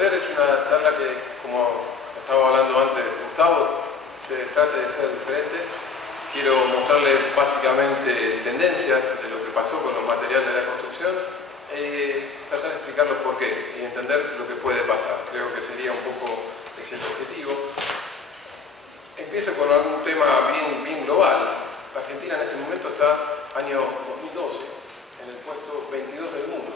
hacer es una charla que, como estaba hablando antes Gustavo, se trata de ser diferente. Quiero mostrarles básicamente tendencias de lo que pasó con los materiales de la construcción, tratar de explicarlos por qué y entender lo que puede pasar. Creo que sería un poco ese el objetivo. Empiezo con algún tema bien global. La Argentina en este momento está año 2012 en el puesto 22 del mundo,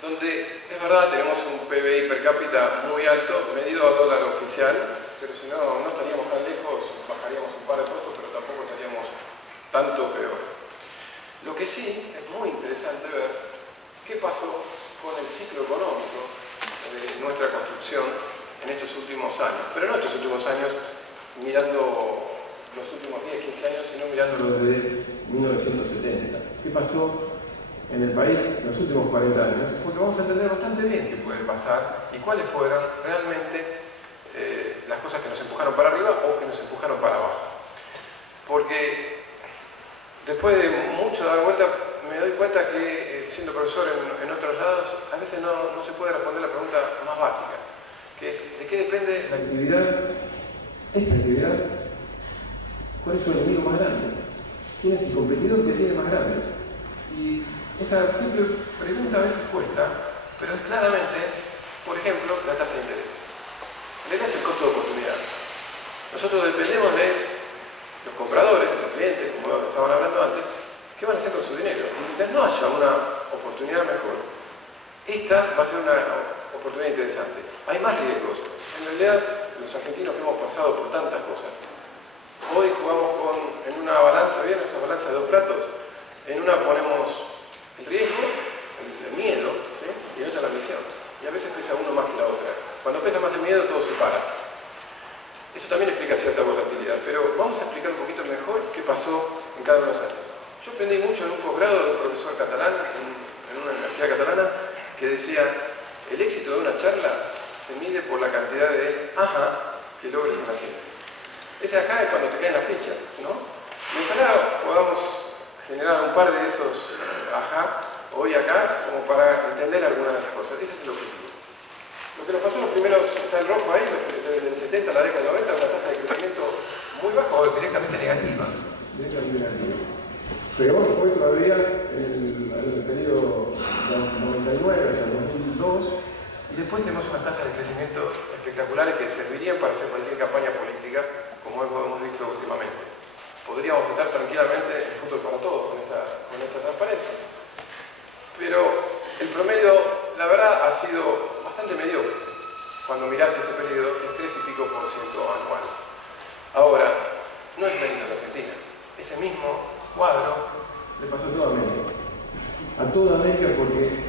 donde es verdad tenemos un PBI per cápita muy alto, medido a dólar oficial, pero si no, no estaríamos tan lejos, bajaríamos un par de puestos, pero tampoco estaríamos tanto peor. Lo que sí es muy interesante ver qué pasó con el ciclo económico de nuestra construcción en estos últimos años, pero no estos últimos años mirando los últimos 10, 15 años, sino mirándolo desde 1970. ¿Qué pasó en el país en los últimos 40 años? Porque vamos a entender bastante bien qué puede pasar y cuáles fueron realmente las cosas que nos empujaron para arriba o que nos empujaron para abajo. Porque después de mucho dar vuelta, me doy cuenta que siendo profesor en otros lados, a veces no se puede responder la pregunta más básica, que es ¿de qué depende la actividad? Esta actividad, ¿cuál es su enemigo más grande? ¿Quién es el competidor que tiene más grande? Y esa simple pregunta a veces cuesta, pero es claramente, por ejemplo, la tasa de interés. El interés es el costo de oportunidad. Nosotros dependemos de los compradores, de los clientes, como estaban hablando antes, ¿qué van a hacer con su dinero? Mientras no haya una oportunidad mejor, esta va a ser una oportunidad interesante. Hay más riesgos. En realidad, los argentinos que hemos pasado por tantas cosas, hoy jugamos en una balanza, ¿bien? Esa balanza de dos platos. En una ponemos el riesgo, el miedo, ¿sí? Y en otra la misión. Y a veces pesa uno más que la otra. Cuando pesa más el miedo, todo se para. Eso también explica cierta volatilidad, pero vamos a explicar un poquito mejor qué pasó en cada uno de los años. Yo aprendí mucho en un posgrado de un profesor catalán, en una universidad catalana, que decía, el éxito de una charla se mide por la cantidad de ajá que logres en la gente. Ese ajá es cuando te caen las fichas, ¿no? Y ojalá podamos generar un par de esos ajá hoy acá, como para entender algunas de esas cosas. Ese es el objetivo. Lo que nos pasó en los primeros, está el rojo ahí, desde el 70 a la década del 90, una tasa de crecimiento muy baja o directamente negativa. Peor fue todavía en el periodo del 99 al 2002, y después tenemos unas tasas de crecimiento espectaculares que servirían para hacer cualquier campaña política, como hemos visto últimamente. Podríamos estar tranquilamente en fútbol para todos con esta transparencia. Pero el promedio, la verdad, ha sido bastante mediocre. Cuando mirás ese periodo, es 3 y pico % anual. Ahora, no es mérito de Argentina. Ese mismo cuadro le pasó a toda América. A toda América porque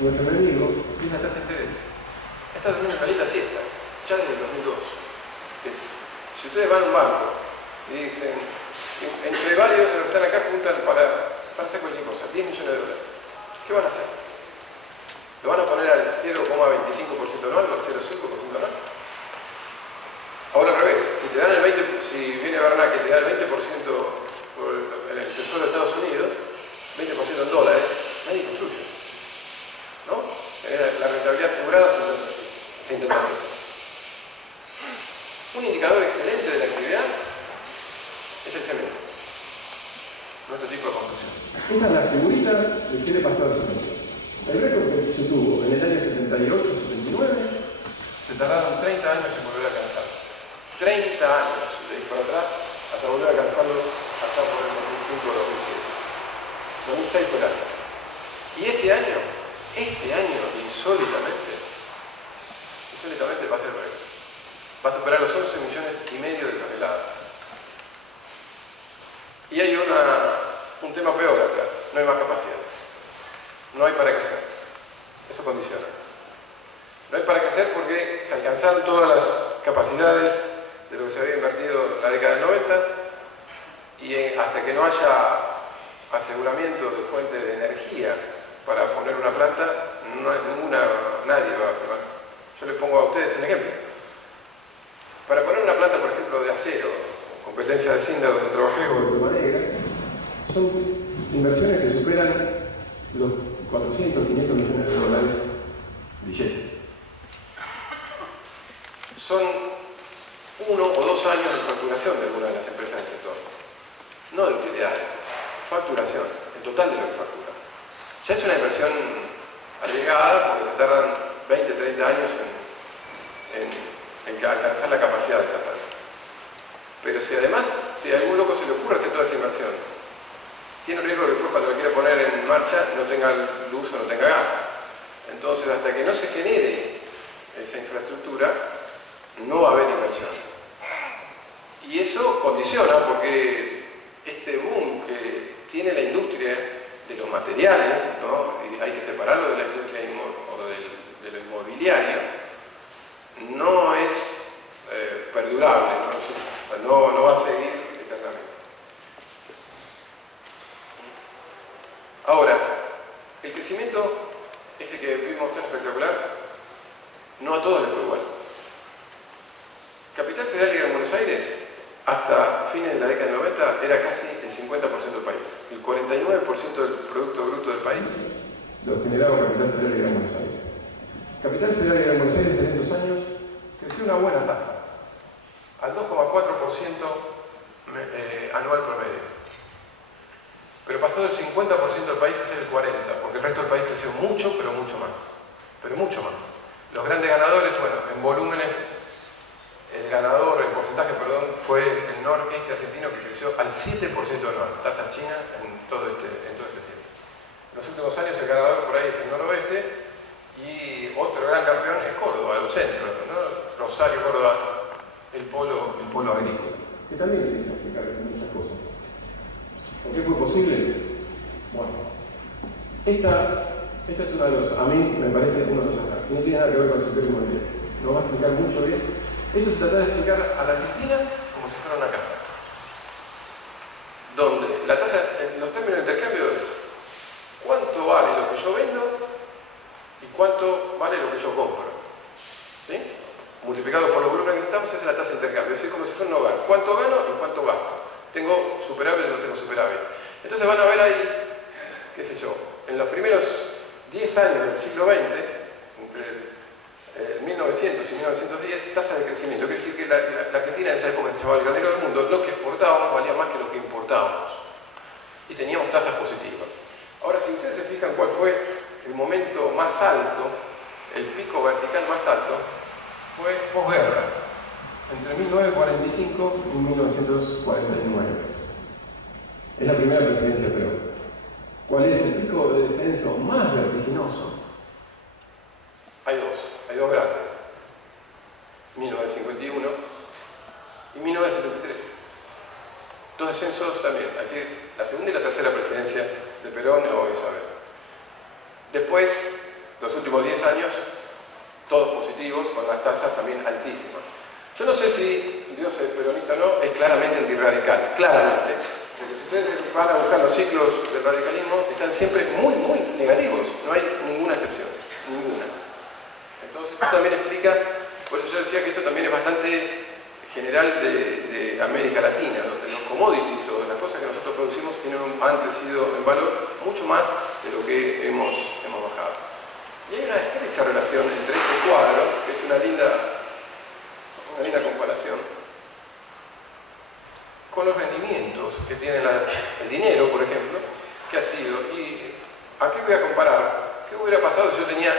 nuestro enemigo, que es la tasa de interés, está durmiendo una calita siesta, ya desde el 2002. Si ustedes van a un banco y dicen, entre varios de los que están acá juntan para hacer cualquier cosa, 10 millones de dólares, ¿qué van a hacer? ¿Lo van a poner al 0,25% anual o al 0,5% anual? Ahora al revés, si viene Bernanke que te da el 20% en el Tesoro de Estados Unidos, 20% en dólares, nadie construye. ¿No? La rentabilidad asegurada se intenta hacer. Un indicador excelente de la actividad es el cemento. Nuestro tipo de construcción. Esta es la figurita de qué le pasó al cemento. El récord que se tuvo en el año 78-79 se tardaron 30 años en volver a alcanzar. 30 años de ir para atrás hasta volver a alcanzarlo hasta por el 2005-2007. 2006 fue el año. Y este año, insólitamente va a ser récord. Va a superar los 11,5 millones de toneladas. Y hay un tema peor atrás, no hay más capacidad. No hay para crecer. Eso condiciona. No hay para crecer porque se alcanzaron todas las capacidades de lo que se había invertido en la década del 90 y hasta que no haya aseguramiento de fuente de energía para poner una planta, nadie va a firmar. Yo les pongo a ustedes un ejemplo. Para poner una planta, por ejemplo, de acero, competencia de Cinda donde trabajé o de Pluma Negra, son inversiones que superan los 400, 500 millones de dólares billetes. 2 años de facturación de alguna de las empresas del sector. No de utilidades, facturación, el total de lo que factura. Ya es una inversión arriesgada porque se tardan 20, 30 años en alcanzar la capacidad de esa planta. Pero si además, si a algún loco se le ocurre hacer toda esa inversión, tiene un riesgo de que después cuando lo quiera poner en marcha no tenga luz o no tenga gas. Entonces, hasta que no se genere esa infraestructura, no va a haber inversión. Y eso condiciona porque este boom que tiene la industria de los materiales, ¿no? Y hay que separarlo de la industria de lo inmobiliario, no es perdurable, no va a seguir eternamente. Ahora, el crecimiento ese que vimos tan espectacular, no a todos les fue igual. Capital Federal y Gran Buenos Aires, hasta fines de la década del 90, era casi el 50% del país. El 49% del Producto Bruto del país lo generaba Capital Federal y Gran Buenos Aires. Capital Federal y Gran Buenos Aires en estos años creció una buena tasa, al 2,4% anual promedio. Pero pasado del 50% del país a ser el 40%, porque el resto del país creció mucho, pero mucho más. Pero mucho más. Los grandes ganadores, bueno, en volúmenes, el ganador, el porcentaje, perdón, fue el noreste argentino que creció al 7% anual, tasa china en todo este tiempo. En los últimos años el ganador por ahí es el noroeste y otro gran campeón es Córdoba, los centros, ¿no? Rosario, Córdoba, el polo agrícola, que también quería explicar muchas cosas. ¿Por qué fue posible? Bueno, esta es una de los, a mí me parece uno de los aspectos, que no tiene nada que ver con el sector inmobiliario. Lo va a explicar mucho bien. Esto se trata de explicar a la Argentina como si fuera una casa. Donde la tasa, en los términos de intercambio es cuánto vale lo que yo vendo y cuánto vale lo que yo compro. ¿Sí? Multiplicado por los volúmenes que necesitamos, esa es la tasa de intercambio. Es decir, como si fuera un hogar. ¿Cuánto gano y cuánto gasto? ¿Tengo superávit o no tengo superávit? Entonces van a ver ahí, qué sé yo, en los primeros 10 años del siglo XX, entre 1900 y 1910, tasa de crecimiento. Quiere decir que la Argentina en esa época se llamaba el granero del mundo. Lo que exportábamos valía más que lo que importábamos. Y teníamos tasas positivas. Ahora, si ustedes se fijan cuál fue el momento más alto, el pico vertical más alto, fue posguerra, entre 1945 y 1949. Es la primera presidencia de Perón. ¿Cuál es el pico de descenso más vertiginoso? Hay dos grandes. 1951 y 1973. Dos descensos también, es decir, la segunda y la tercera presidencia de Perón o Isabel. Después, los últimos 10 años, todos positivos, con las tasas también altísimas. Yo no sé si Dios es peronista o no, es claramente antirradical, claramente. Porque si ustedes van a buscar los ciclos del radicalismo, están siempre muy, muy negativos. No hay ninguna excepción, ninguna. Entonces, esto también explica, por eso yo decía que esto también es bastante general de América Latina, donde los commodities o las cosas que nosotros producimos han crecido en valor mucho más de lo que hemos bajado. Y hay una estrecha relación entre este cuadro, que es una linda comparación, con los rendimientos que tiene el dinero, por ejemplo, que ha sido. ¿Y a qué voy a comparar? ¿Qué hubiera pasado si yo tenía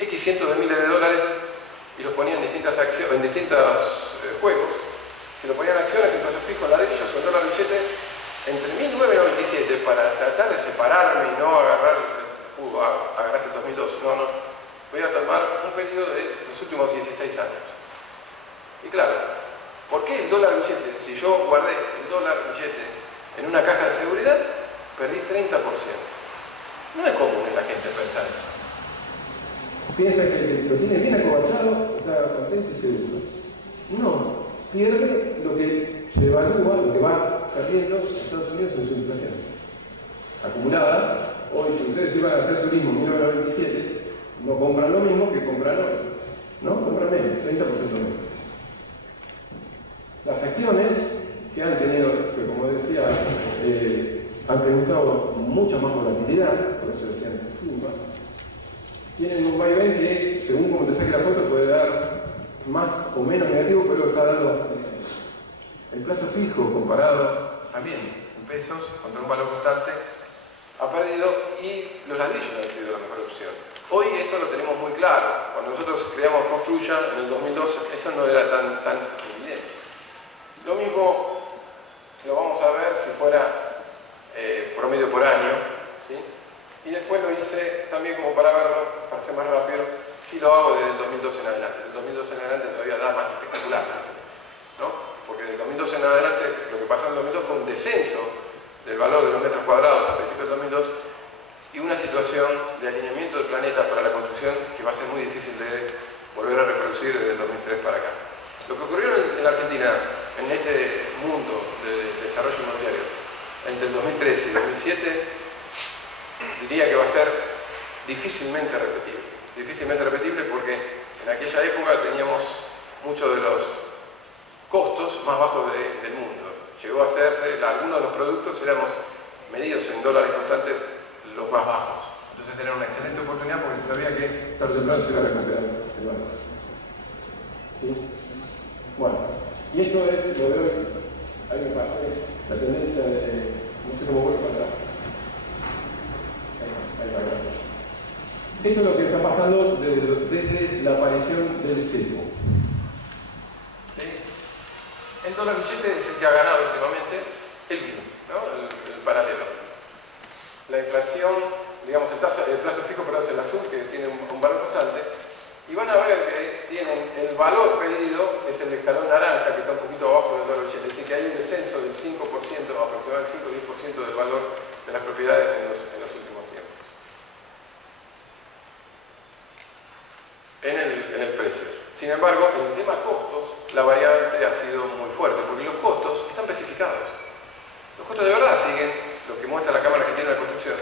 X cientos de miles de dólares y los ponía en distintas acciones, en distintos juegos? Si lo ponían en acciones, en plazos fijos, ladrillos o en dólar billete, entre 1997, para tratar de separarme y no agarrar agarraste el 2002, no, voy a tomar un periodo de los últimos 16 años. Y claro, ¿por qué el dólar billete? Si yo guardé el dólar billete en una caja de seguridad, perdí 30%. No es común en la gente pensar eso. Piensa que lo tiene bien acobachado, está contento y seguro. No, pierde lo que se evalúa, lo que va perdiendo Estados Unidos en su inflación acumulada. Hoy, si ustedes iban a hacer turismo en 1997, no compran lo mismo que compran hoy. ¿No? Compran menos, 30% menos. Las acciones que han tenido, que como decía, han presentado mucha más volatilidad, por eso decían tumba, tienen un vaivén que, según como te saque la foto, puede dar más o menos negativo, pero está dando El plazo fijo comparado también en pesos contra un valor constante ha perdido y los ladrillos han sido la mejor opción. Hoy eso lo tenemos muy claro. Cuando nosotros creamos Construya en el 2012, eso no era tan evidente. Lo mismo lo vamos a ver si fuera promedio por año, ¿sí? Y después lo hice también como para verlo, para ser más rápido, si lo hago desde el 2012 en adelante. Del 2012 en adelante todavía da más espectacular la diferencia, ¿no? Porque del 2012 en adelante lo que pasó en el 2002 fue un descenso del valor de los metros cuadrados a principios del 2002 y una situación de alineamiento del planeta para la construcción que va a ser muy difícil de volver a reproducir desde el 2003 para acá. Lo que ocurrió en la Argentina, en este mundo de desarrollo inmobiliario, entre el 2013 y 2007, diría que va a ser difícilmente repetible. Difícilmente repetible porque en aquella época teníamos muchos de los costos más bajos del mundo. Llegó a hacerse, algunos de los productos éramos medidos en dólares constantes los más bajos. Entonces era una excelente oportunidad porque se sabía que tarde o temprano se iba a recuperar el valor. ¿Sí? Bueno, y esto es lo de hoy. Ahí me pasé la tendencia de... no sé cómo vuelvo para atrás. Ahí va, gracias. Esto es lo que está pasando desde la aparición del cepo. ¿Sí? El dólar billete es el que ha ganado últimamente el BIM, ¿no? el paralelo. La inflación, digamos, el plazo fijo, perdón, es el azul, que tiene un valor constante. Y van a ver que tienen el valor pedido, es el escalón naranja, que está un poquito abajo del dólar billete. Es decir, que hay un descenso del 5%, aproximadamente 5-10% del valor de las propiedades en los últimos tiempos. En el precio. Sin embargo, en el tema costos, la variante ha sido muy fuerte, porque los costos están especificados. Los costos de verdad siguen lo que muestra la Cámara Argentina de la Construcción.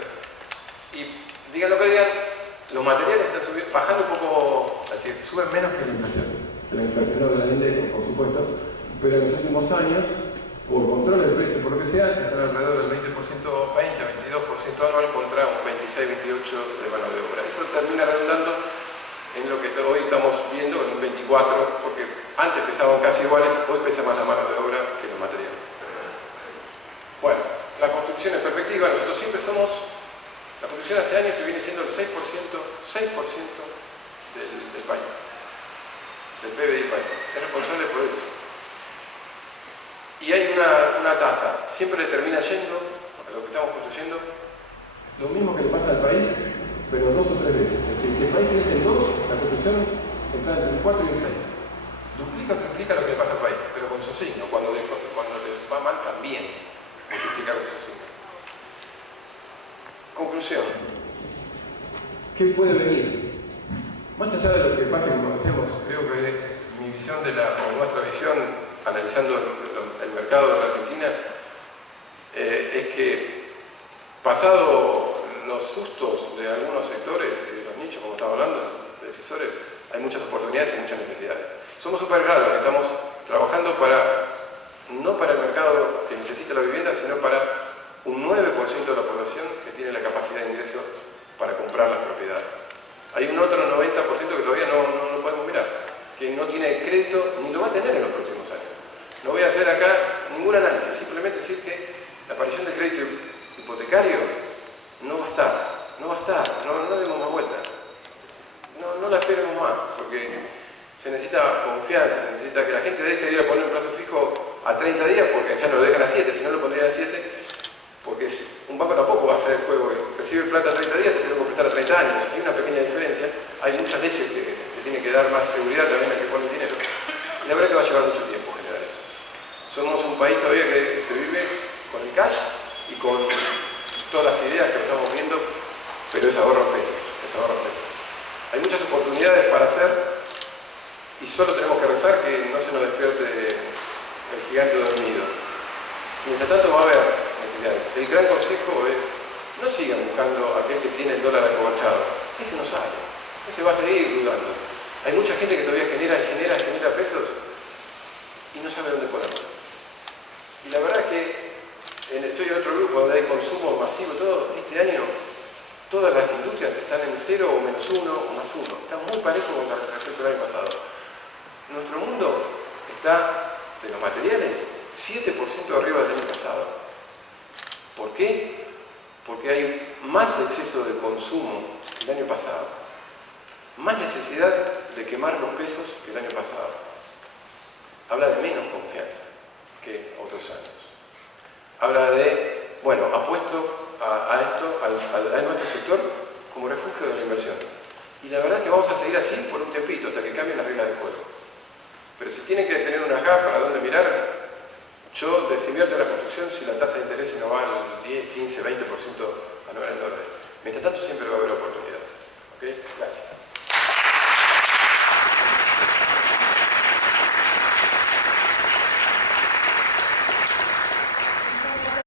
Y digan lo que digan, los materiales están bajando un poco, es decir, suben menos que la inflación. La inflación no de la INDEC, por supuesto, pero en los últimos años, por control del precio, por lo que sea, están alrededor del 20%, 20-22% anual contra un 26-28% de mano de obra. Eso termina redundando en lo que hoy estamos viendo en un 24%, porque antes pesaban casi iguales, hoy pesa más la mano de obra que los materiales. Bueno, la construcción en perspectiva, nosotros siempre somos, la construcción hace años que viene siendo el 6% del país, del PBI del país, es responsable por eso. Y hay una tasa, siempre le termina yendo a lo que estamos construyendo, lo mismo que le pasa al país, pero 2 o 3 veces. Es decir, si el país crece en 2, la construcción está entre el 4 y el 6. Duplica o triplica lo que le pasa al país, pero con su signo, cuando les va mal también multiplica con su signo. Conclusión. ¿Qué puede venir? Más allá de lo que pasa, como decíamos, creo que mi visión o nuestra visión, analizando el mercado de la Argentina, es que pasado los sustos de algunos sectores y de los nichos, como estaba hablando, de decisores, hay muchas oportunidades y muchas necesidades. Somos súper claros que estamos trabajando no para el mercado que necesita la vivienda, sino para un 9% de la población que tiene la capacidad de ingreso para comprar las propiedades. Hay un otro 90% que todavía no podemos mirar, que no tiene crédito ni lo va a tener en los próximos años. No voy a hacer acá ningún análisis, simplemente decir que la aparición del crédito hipotecario no va a estar, no demos más vuelta. No la esperemos más, porque se necesita confianza, se necesita que la gente deje de ir a poner un plazo fijo a 30 días, porque ya no lo dejan a 7, si no lo pondrían a 7, porque un banco tampoco va a hacer el juego, recibe plata a 30 días, te tiene que prestar a 30 años. Hay una pequeña diferencia, hay muchas leyes que tienen que dar más seguridad también al que pone el dinero. Y la verdad que va a llevar mucho tiempo generar eso. Somos un país todavía que se vive con el cash y con todas las ideas que estamos viendo, pero es ahorro en pesos, Hay muchas oportunidades para hacer y solo tenemos que rezar que no se nos despierte el gigante dormido. Mientras tanto va a haber necesidades. El gran consejo es, no sigan buscando a aquel que tiene el dólar acobachado. Ese no sale, ese va a seguir dudando. Hay mucha gente que todavía genera pesos y no sabe dónde ponerlo. Y la verdad es que estoy en otro grupo donde hay consumo masivo, todo. Este año todas las industrias están en 0 o -1 o +1. Están muy parejos con respecto al año pasado. Nuestro mundo está, de los materiales, 7% arriba del año pasado. ¿Por qué? Porque hay más exceso de consumo que el año pasado, más necesidad de quemar los pesos que el año pasado. Habla de menos confianza que otros años. Habla de, bueno, apuesto a nuestro sector como refugio de la inversión. Y la verdad es que vamos a seguir así por un tiempito, hasta que cambien las reglas del juego. Pero si tienen que tener una gap para dónde mirar, yo desinvierto en la construcción si la tasa de interés no va al 10, 15, 20% anual en dólares. Mientras tanto siempre va a haber oportunidad. ¿Ok? Gracias.